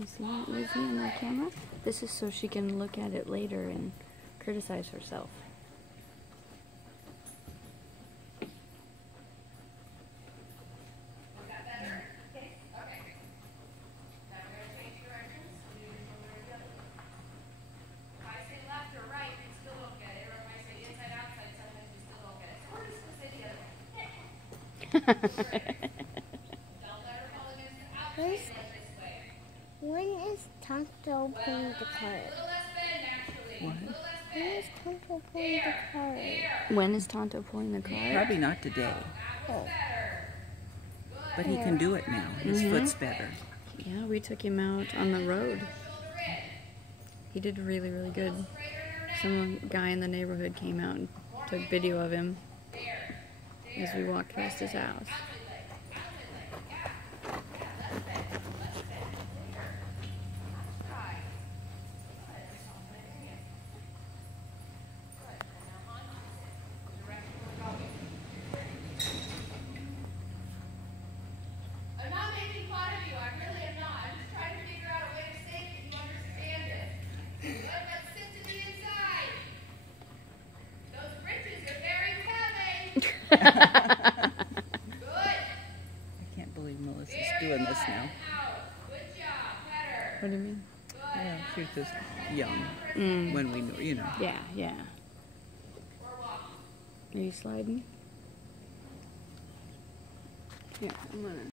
You see Lizzie on the camera? This is so she can look at it later and criticize herself. When is Tonto playing the card? What? When is Tonto playing the card? When is Tonto pulling the card? Probably not today. Oh. But he can do it now. His foot's better. Yeah, we took him out on the road. He did really, really good. Some guy in the neighborhood came out and took video of him as we walked past his house. I can't believe Melissa's doing this now. What do you mean? Well, she was just young when we knew, you know. Yeah, yeah. Are you sliding? Yeah, I'm gonna.